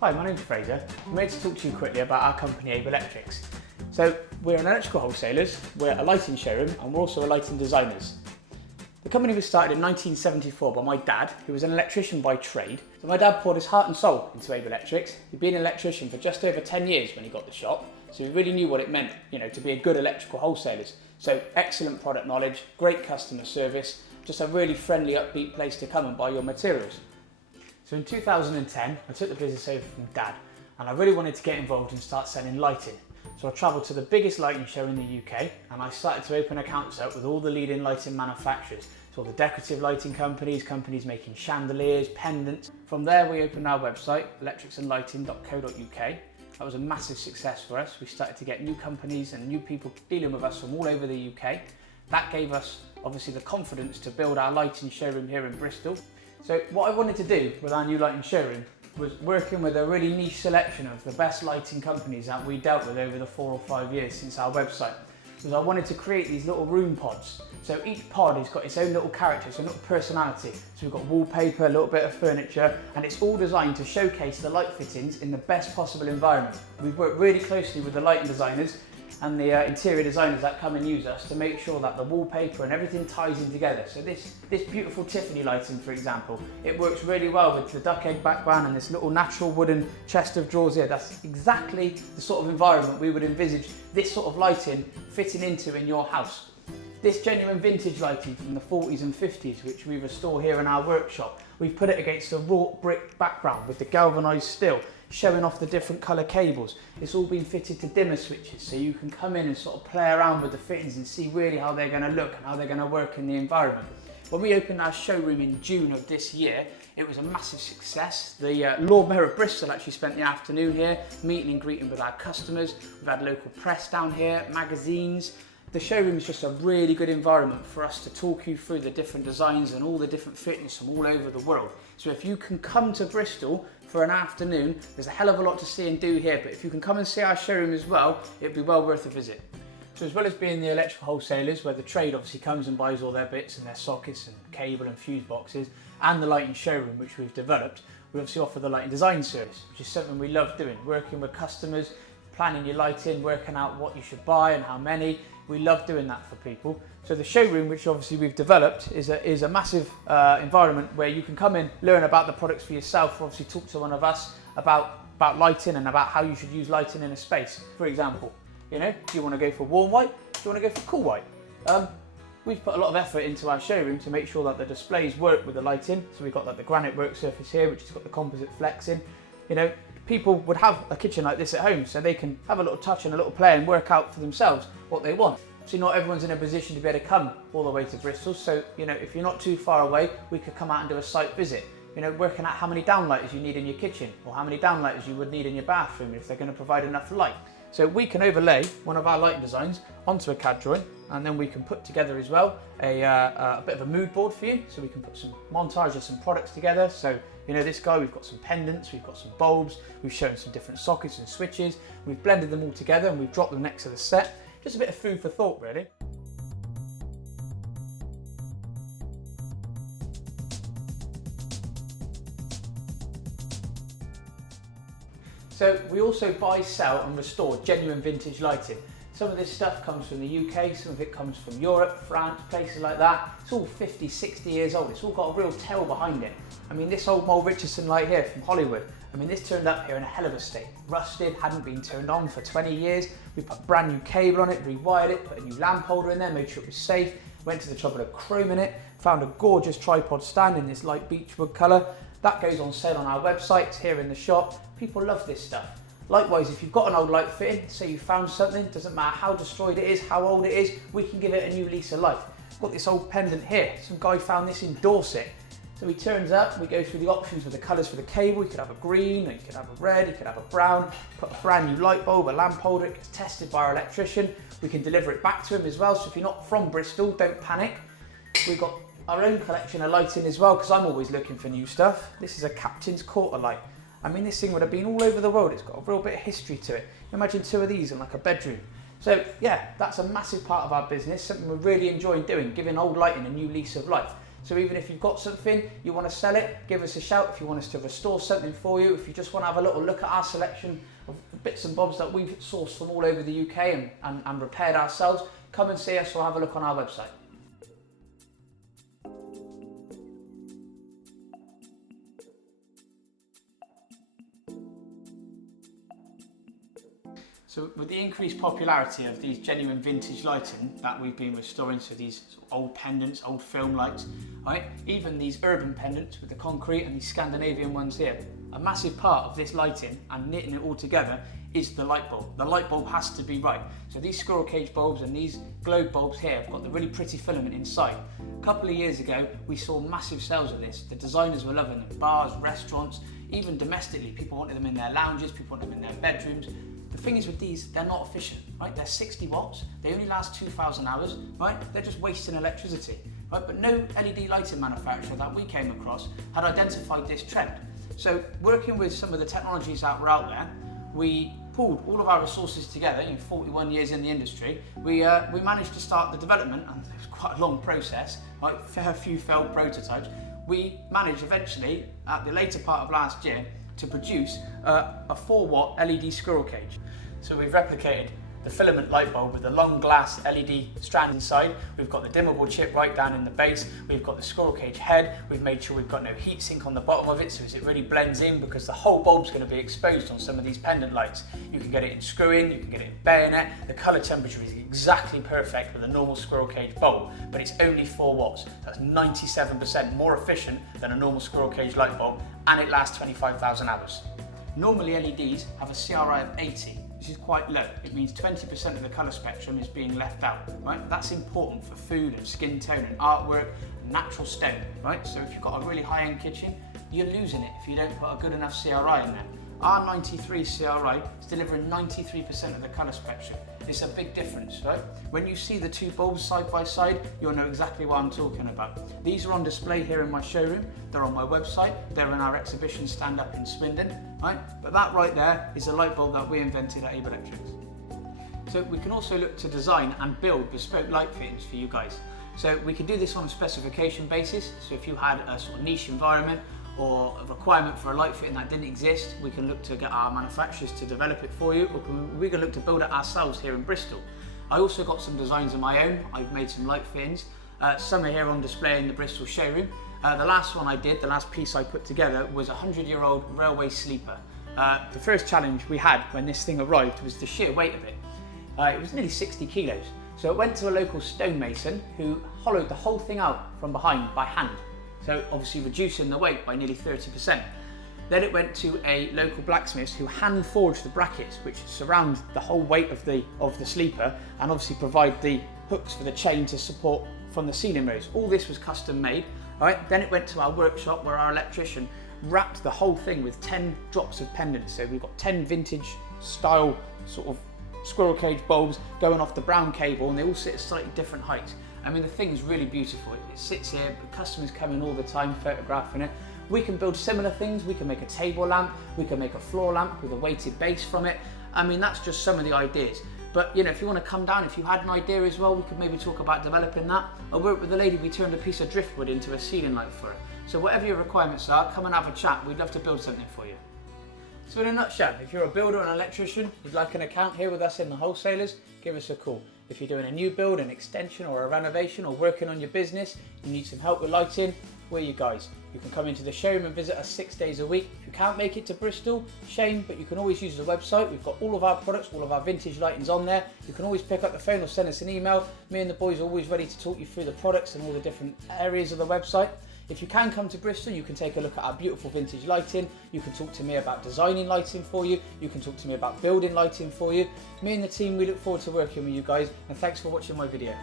Hi, my name's Fraser. I'm here to talk to you quickly about our company, Abe Electrics. So, we're an electrical wholesalers, we're a lighting showroom, and we're also a lighting designers. The company was started in 1974 by my dad, who was an electrician by trade. So my dad poured his heart and soul into Abe Electrics. He'd been an electrician for just over 10 years when he got the shop, so he really knew what it meant, to be a good electrical wholesalers. So excellent product knowledge, great customer service, just a really friendly, upbeat place to come and buy your materials. So in 2010, I took the business over from Dad, and I really wanted to get involved and start selling lighting. So I travelled to the biggest lighting show in the UK, and I started to open accounts up with all the leading lighting manufacturers. So all the decorative lighting companies making chandeliers, pendants. From there we opened our website, electricsandlighting.co.uk. That was a massive success for us. We started to get new companies and new people dealing with us from all over the UK. That gave us obviously the confidence to build our lighting showroom here in Bristol. So what I wanted to do with our new lighting showroom was working with a really niche selection of the best lighting companies that we dealt with over the 4 or 5 years since our website. Because I wanted to create these little room pods. So each pod has got its own little character, its own little personality. So we've got wallpaper, a little bit of furniture, and it's all designed to showcase the light fittings in the best possible environment. We've worked really closely with the lighting designers and the interior designers that come and use us to make sure that the wallpaper and everything ties in together. So this beautiful Tiffany lighting, for example, it works really well with the duck egg background and this little natural wooden chest of drawers here. That's exactly the sort of environment we would envisage this sort of lighting fitting into in your house. This genuine vintage lighting from the 40s and 50s, which we restore here in our workshop, we've put it against a wrought brick background with the galvanised steel, showing off the different colour cables. It's all been fitted to dimmer switches, so you can come in and sort of play around with the fittings and see really how they're going to look and how they're going to work in the environment. When we opened our showroom in June of this year, it was a massive success. The Lord Mayor of Bristol actually spent the afternoon here, meeting and greeting with our customers. We've had local press down here, magazines. The showroom is just a really good environment for us to talk you through the different designs and all the different fittings from all over the world. So if you can come to Bristol for an afternoon, there's a hell of a lot to see and do here, but if you can come and see our showroom as well, it'd be well worth a visit. So as well as being the electrical wholesalers, where the trade obviously comes and buys all their bits and their sockets and cable and fuse boxes, and the lighting showroom which we've developed, we obviously offer the lighting design service, which is something we love doing, working with customers, planning your lighting, working out what you should buy and how many. We love doing that for people. So the showroom, which obviously we've developed, is a massive environment where you can come in, learn about the products for yourself, obviously talk to one of us about lighting and about how you should use lighting in a space. For example, do you want to go for warm white? Do you want to go for cool white? We've put a lot of effort into our showroom to make sure that the displays work with the lighting. So we've got like the granite work surface here, which has got the composite flex in. People would have a kitchen like this at home, so they can have a little touch and a little play and work out for themselves what they want. So not everyone's in a position to be able to come all the way to Bristol, so if you're not too far away, we could come out and do a site visit. Working out how many downlighters you need in your kitchen, or how many downlighters you would need in your bathroom if they're going to provide enough light. So we can overlay one of our lighting designs onto a CAD drawing, and then we can put together as well a bit of a mood board for you, so we can put some montage of some products together. So this guy, we've got some pendants, we've got some bulbs, we've shown some different sockets and switches, we've blended them all together and we've dropped them next to the set. Just a bit of food for thought, really. So we also buy, sell and restore genuine vintage lighting. Some of this stuff comes from the UK, some of it comes from Europe, France, places like that. It's all 50, 60 years old. It's all got a real tale behind it. This old Mole Richardson light here from Hollywood, this turned up here in a hell of a state. Rusted, hadn't been turned on for 20 years. We put brand new cable on it, rewired it, put a new lamp holder in there, made sure it was safe. Went to the trouble of chroming it, found a gorgeous tripod stand in this light beechwood colour. That goes on sale on our website, it's here in the shop. People love this stuff. Likewise, if you've got an old light fitting, say you found something, doesn't matter how destroyed it is, how old it is, we can give it a new lease of life. I've got this old pendant here. Some guy found this in Dorset. So he turns up, we go through the options with the colours for the cable. You could have a green, or you could have a red, you could have a brown, put a brand new light bulb, a lamp holder, it gets tested by our electrician. We can deliver it back to him as well, so if you're not from Bristol, don't panic. We've got our own collection of lighting as well, because I'm always looking for new stuff. This is a Captain's Quarter light. This thing would have been all over the world. It's got a real bit of history to it. Imagine 2 of these in like a bedroom. So yeah, that's a massive part of our business, something we're really enjoying doing, giving old lighting a new lease of life. So even if you've got something, you want to sell it, give us a shout. If you want us to restore something for you, if you just want to have a little look at our selection of bits and bobs that we've sourced from all over the UK and repaired ourselves, come and see us or have a look on our website. So with the increased popularity of these genuine vintage lighting that we've been restoring, so these old pendants, old film lights, right? Even these urban pendants with the concrete and these Scandinavian ones here, a massive part of this lighting and knitting it all together is the light bulb. The light bulb has to be right. So these squirrel cage bulbs and these globe bulbs here have got the really pretty filament inside. A couple of years ago, we saw massive sales of this. The designers were loving them. Bars, restaurants, even domestically, people wanted them in their lounges, people wanted them in their bedrooms. The thing is with these, they're not efficient, right? They're 60 watts, they only last 2,000 hours, right? They're just wasting electricity, right? But no LED lighting manufacturer that we came across had identified this trend. So working with some of the technologies that were out there, we pulled all of our resources together, 41 years in the industry, we managed to start the development, and it was quite a long process, right? Fair few failed prototypes. We managed eventually, at the later part of last year, to produce a 4-watt LED squirrel cage. So we've replicated the filament light bulb with the long glass LED strand inside. We've got the dimmable chip right down in the base. We've got the squirrel cage head. We've made sure we've got no heat sink on the bottom of it, so as it really blends in, because the whole bulb's going to be exposed on some of these pendant lights. You can get it in screw-in, you can get it in bayonet. The colour temperature is exactly perfect with a normal squirrel cage bulb, but it's only 4 watts. That's 97% more efficient than a normal squirrel cage light bulb, and it lasts 25,000 hours. Normally LEDs have a CRI of 80. Which is quite low. It means 20% of the colour spectrum is being left out, right? That's important for food and skin tone and artwork and natural stone, right? So if you've got a really high-end kitchen, you're losing it if you don't put a good enough CRI in there. Our 93 CRI is delivering 93% of the colour spectrum. It's a big difference, right? When you see the two bulbs side by side, you'll know exactly what I'm talking about. These are on display here in my showroom. They're on my website. They're in our exhibition stand up in Swindon, right? But that right there is a light bulb that we invented at Abe Electrics. So we can also look to design and build bespoke light fittings for you guys. So we can do this on a specification basis. So if you had a sort of niche environment or a requirement for a light fitting that didn't exist, we can look to get our manufacturers to develop it for you, or we can look to build it ourselves here in Bristol. I also got some designs of my own. I've made some light fittings. Some are here on display in the Bristol showroom. The last one I did, the last piece I put together, was a 100-year-old railway sleeper. The first challenge we had when this thing arrived was the sheer weight of it. It was nearly 60 kilos. So it went to a local stonemason who hollowed the whole thing out from behind by hand. So obviously reducing the weight by nearly 30%. Then it went to a local blacksmith who hand forged the brackets which surround the whole weight of the sleeper, and obviously provide the hooks for the chain to support from the ceiling rails. All this was custom made. All right. Then it went to our workshop where our electrician wrapped the whole thing with 10 drops of pendants. So we've got 10 vintage style sort of squirrel cage bulbs going off the brown cable, and they all sit at slightly different heights. I mean, the thing is really beautiful. It sits here, the customers come in all the time photographing it. We can build similar things. We can make a table lamp, we can make a floor lamp with a weighted base from it. I mean, that's just some of the ideas. But if you want to come down, if you had an idea as well, we could maybe talk about developing that. I worked with a lady, we turned a piece of driftwood into a ceiling light for her. So whatever your requirements are, come and have a chat. We'd love to build something for you. So in a nutshell, if you're a builder or an electrician, you'd like an account here with us in the wholesalers, give us a call. If you're doing a new build, an extension or a renovation, or working on your business, you need some help with lighting, we're you guys. You can come into the showroom and visit us 6 days a week. If you can't make it to Bristol, shame, but you can always use the website. We've got all of our products, all of our vintage lightings on there. You can always pick up the phone or send us an email. Me and the boys are always ready to talk you through the products and all the different areas of the website. If you can come to Bristol, you can take a look at our beautiful vintage lighting. You can talk to me about designing lighting for you. You can talk to me about building lighting for you. Me and the team, we look forward to working with you guys, and thanks for watching my video.